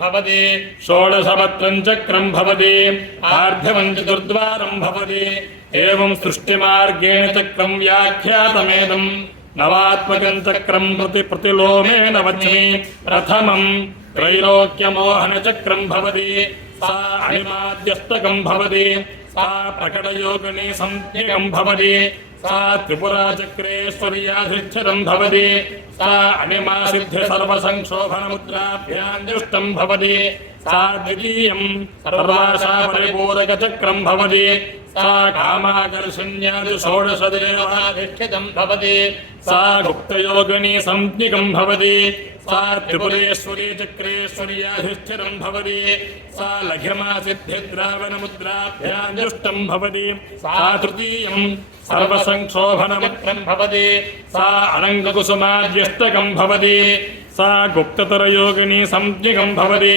भवति षोडशपत्रं चक्रं भवति आर्धवं चतुर्द्वारं भवति एवं सृष्टिमार्गेण चक्रं व्याख्यातमेदं नवात्मकं चक्रं प्रतिलोमेन वच्मि प्रथमं त्रैलोक्यमोहनचक्रं भवति सा अणिमाद्यस्तकं भवति सा प्रकटयोगिनी संज्ञकं भवति सा त्रिपुराचक्रेश्वर्याधिष्ठितं भवति सा अणिमासिद्ध्य सर्वसंक्षोभनमुद्राभ्यां दृष्टं भवति सा द्वितीयं सर्वाशा परिपूरकचक्रं भवति सा कामाकर्षण्यादि षोडशदेवाधिष्ठितं भवति सा गुप्तयोगिनी संज्ञकं भवति सा त्रिपुरेश्वरी चक्रेश्वर्याधिष्ठितं भवति सा लघिमासिद्धिद्रावणमुद्राभ्यां दृष्टं भवति सा तृतीयं सर्वसंक्षोभनमुद्रं भवति सा अनङ्गकुसुमाद्यष्टकं भवति सा गुप्ततरयोगिनी संज्ञकं भवति।